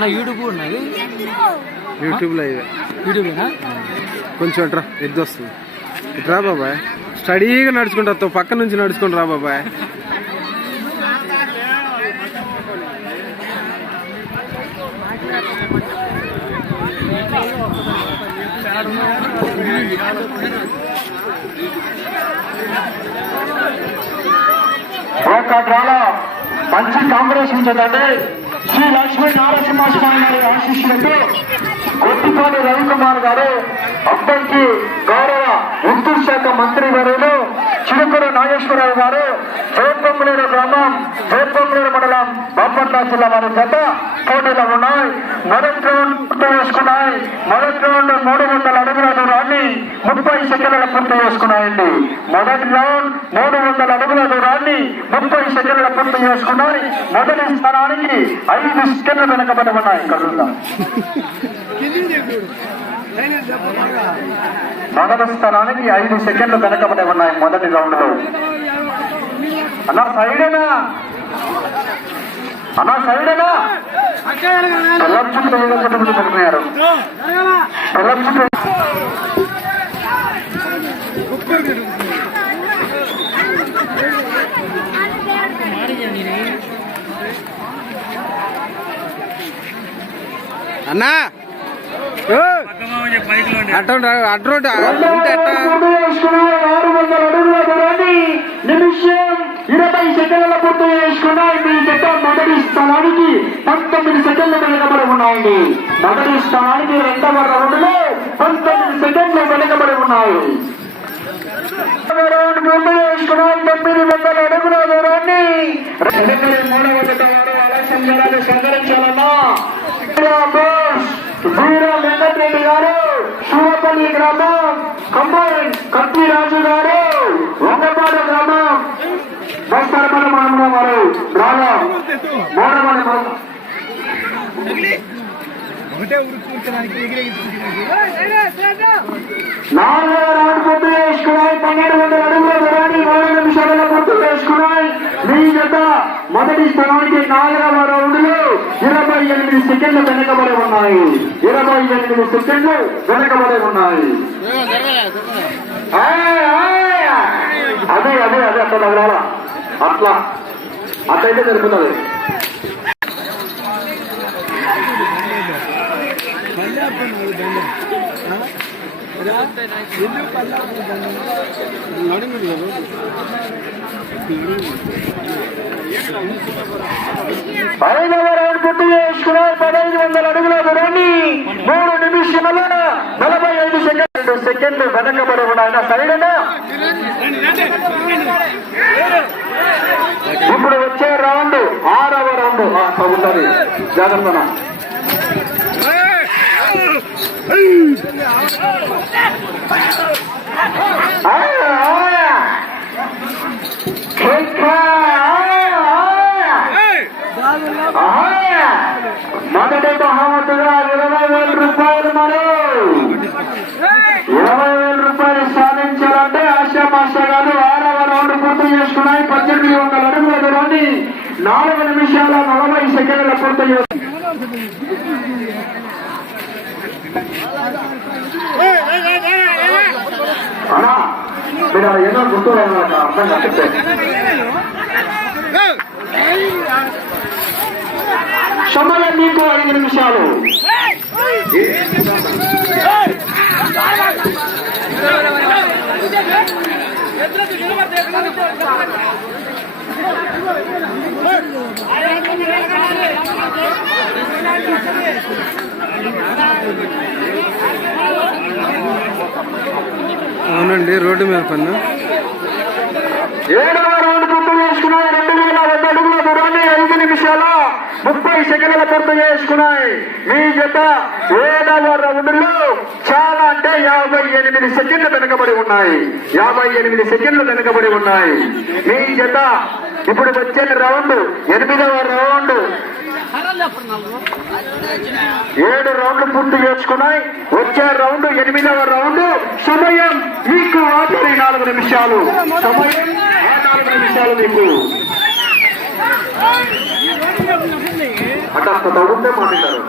నా యూట్యూబ్ ఉన్నది? యూట్యూబ్లో ఇదే యూట్యూబేనా? కొంచెం ఇట్రా ఎద్దు వస్తుంది. ఇట్రా బాబాయ్. స్టడీగా నడుచుకుంటా వస్తావు పక్క నుంచి నడుచుకుని రా బాబాయ్. ఒక డ్రాలో మంచి కాంబినేషన్ ఉంటుందండి శ్రీ లక్ష్మీ నారసింహస్వామి గారి ఆశిష్యులతో కొట్టిపాటి రవికుమార్ గారు అబ్బాయికి గౌరవ విద్యుత్ శాఖ మంత్రి వర్యులు చిరుకుర నాగేశ్వరరావు గారు జోత్పొంగులూరు గ్రామం జోత్పొంగులూరు మండలం బాపట్ల జిల్లా వారి జత పోటీలో ఉన్నాయి. మొదటి రౌండ్ వేసుకున్నాయి మొదటి రౌండ్ మూడు వందల అడుగుల దూరాన్ని ముప్పై సెకండ్ల పూర్తి చేసుకున్నాయండి. మొదటి రౌండ్ మూడు వందల అడుగుల దూరాన్ని ముప్పై సెకండ్ల పూర్తి చేసుకున్నాయి. మొదటి స్థానానికి ఐదు సెకండ్లు వెనకబడి ఉన్నాయి. కడుగుతా మొదటి స్థానానికి ఐదు సెకండ్లు వెనకబడి ఉన్నాయి మొదటి రౌండ్లో అన్నా సైడేనా? అన్నా సైడేనా? పిల్లల చుట్టూ వేయకపోతే పడుతున్నారు పిల్లల చుట్టూ అన్నా! అటు అటు ఉంటే దూరాన్ని నిమిషం ఇరవై సెకండ్ల పూర్తి చేసుకున్నాయి మీ జత మొదటి స్థానానికి పంతొమ్మిది సెకండ్లు వెనుకబడి ఉన్నాయండి మొదటి స్థానానికి రెండవ రౌండ్లో పంతొమ్మిది సెకండ్లు వెనుకబడి ఉన్నాయి. రౌండ్ ముందు తొమ్మిది వందల అడుగుల దూరాన్ని రెండవ సంకరించాలన్నా బోస్ వెంకటరెడ్డి గారు శివపల్లి గ్రామం కంబైన్ కత్తి రాజు గారు వంగపాడ గ్రామం బస్తరపల్లి మండలం వారు గ్రామం మోడమని నాలుగవ రౌండ్ పూర్తి చేసుకున్నాయి పన్నెండు వందల అడుగుల దూరాన్ని మూడు నిమిషాలలో పూర్తి చేసుకున్నాయి మీ జత మొదటి స్థానానికి నాలుగవ రౌండ్లో ఇరవై ఎనిమిది సెకండ్లు వెనకబడి ఉన్నాయి. ఇరవై ఎనిమిది సెకండ్లు వెనకబడి ఉన్నాయి. అదే అదే అదే అట్లా తగలాలా అట్లా. అట్లయితే జరుగుతుంది. ఐదవ రౌండ్ పూర్తి చేసుకున్నారు పదహైదు వందల అడుగుల దూరాన్ని. మూడు నిమిషముల నలభై ఐదు సెకండ్ సెకండ్లు వెనకబడి ఉన్నాయి సరైనదా ఇప్పుడు వచ్చే రౌండ్ ఆరవ రౌండ్ ఉంటుంది జాగ్రత్త మొదటి ఉన్నాయి పద్దెనిమిది వందల అడుగుల దూరాన్ని నాలుగు నిమిషాల నలభై సెకండ్ల పూర్తి చేసుకున్నాయి అన్నా మీరు ఏదో గుర్తు అర్థం కట్టిస్తే సమయం మీకు ఐదు నిమిషాలు. అవునండి రోడ్డు మీద పన్ను ఏడవ రౌండ్ రెండు వేల వంద అడుగుల దూరాన్ని ఐదు నిమిషాల ముప్పై ఇరవై సెకండ్ల పూర్తి చేసుకున్నాయి. మీ జత ఏడవ రౌండ్లో చాలా అంటే యాభై ఎనిమిది సెకండ్లు వెనకబడి ఉన్నాయి. యాభై ఎనిమిది సెకండ్లు వెనకబడి ఉన్నాయి. మీ జత ఇప్పుడు వచ్చే రౌండ్ ఎనిమిదవ రౌండ్. ఏడు రౌండ్లు పూర్తి చేసుకున్నాయి. వచ్చే రౌండ్ ఎనిమిదవ రౌండ్. సమయం మీకు ఆఖరి నాలుగు నిమిషాలు. సమయం నాలుగు నిమిషాలు మీకు. హఠాత్ తగ్గుంటే మాట్లాడారు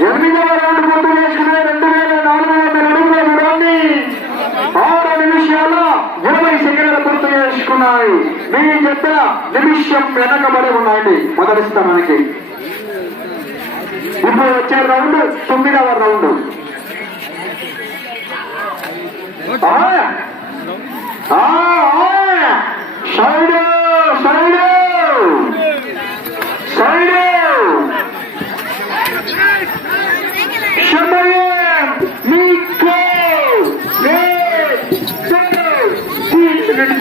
ఎనిమిదవ రౌండ్ పూర్తి చేసుకునే రెండు వేల నాలుగు వందల అడుగుల దూరాన్ని ఆరు నిమిషాల ఇరవై సెకండ్ల ఉన్నాయి చేసుకున్నాయి మీ జత నిమిషం వెనకబడి ఉన్నాయండి మొదటి స్థానానికి ఇప్పుడు వచ్చే రౌండ్ తొమ్మిదవ రౌండ్ ఆ! ఆ! ఆ! సైడ్ సైడ్ సైడ్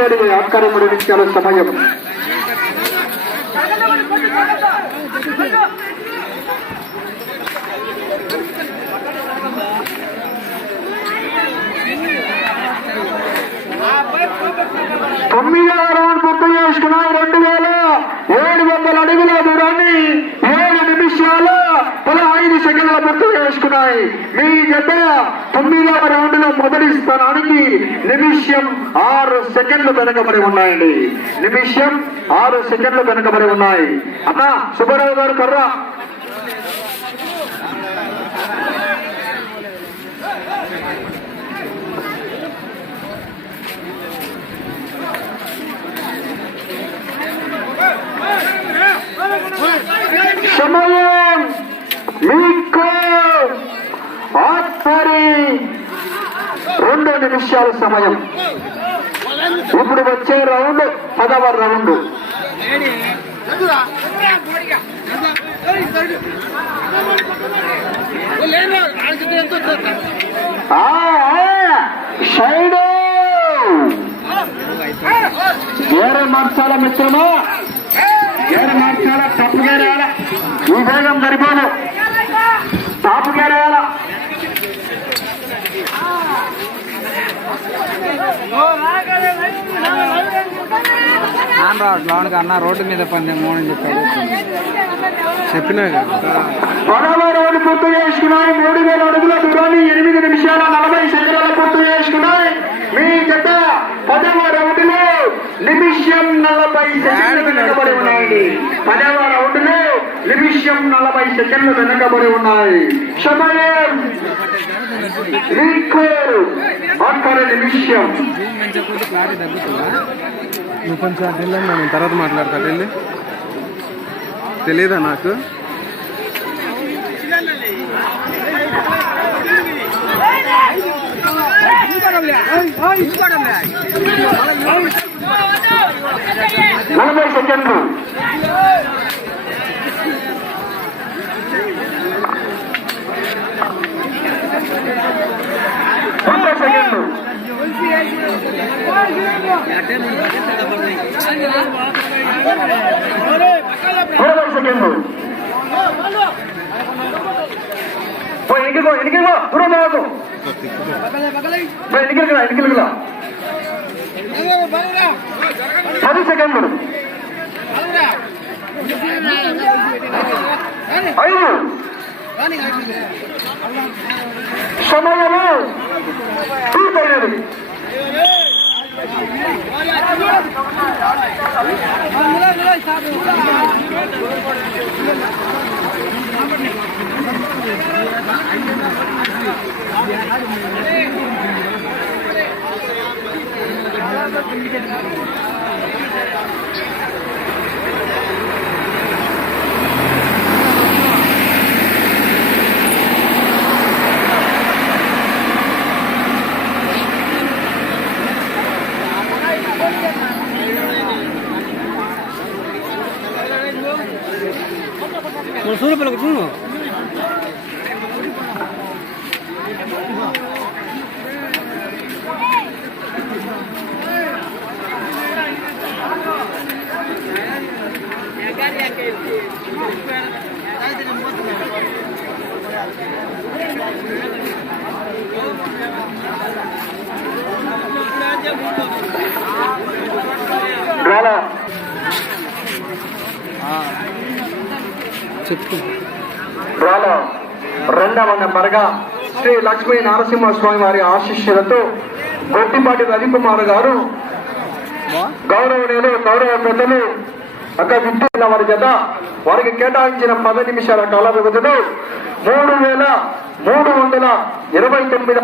అక్కడ మూడు నిమిషాల సమయం తొమ్మిదవ రౌండ్ పూర్తి చేసుకున్నాం రెండు వేల. ఏడు వందల అడుగుల దూరాన్ని ఏడు నిమిషాలు పదహైదు సెకండ్ల పూర్తి చేసుకున్నాయి. మీ జత తొమ్మిదవ రౌండ్లో మొదటి స్థానానికి నిమిషం ఆరు సెకండ్లు వెనకబడి ఉన్నాయండి. నిమిషం ఆరు సెకండ్లు వెనకబడి ఉన్నాయి. అన్న సుబ్బారావు గారు కర్రా. సమయం మీకు ఆఖరి రెండు నిమిషాల సమయం. ఇప్పుడు వచ్చే రౌండ్ పదవ రౌండ్. సైడు గేర మార్చాల మిత్రమా? గేర మార్చాల? తప్పు గేరేయాల ఈ వేగం సరిపోను నాన్న లోనికి అన్న రోడ్డు మీద పని అని చెప్పాడు. చెప్పినా పదవ పూర్తి చేసుకున్నాయి. మూడు వేల అడుగుల దూరాన్ని ఎనిమిది నిమిషాల నలభై సెకండ్ల పూర్తి చేసుకున్నాయి. మీ జత పదవ రౌండ్లో నిమిషం నలభై సెకండ్లు వెనుకబడి ఉన్నాయి. పదవ రౌండ్లో నిమిషం నలభై సెకండ్లు వెనుకబడి ఉన్నాయి. సమయం క్లారిటీ తగ్గుతుందా నువ్వు కొంచెం అటు వెళ్ళండి నేను తర్వాత మాట్లాడతా అటు వెళ్ళి తెలియదా నాకు? నలభై సెకండ్లు. நிக்கோ நிக்கோ தூரம் ஆகும் நிக்கலாம் நிக்கலாம் பதி செகண்ட் மேடம் ஐந்து సమయము పూర్తయినది 我说的不那个清楚。డ్రాలో రెండవ నెంబర్గా శ్రీ లక్ష్మీ నరసింహస్వామి వారి ఆశిష్యులతో గొట్టిపాటి రవికుమార్ గారు గౌరవనీయులు గౌరవ పెద్దలు అక్క విద్యున్న వారి జత వారికి కేటాయించిన పది నిమిషాల కాల వ్యవధిలో మూడు వేల మూడు వందల ఇరవై తొమ్మిది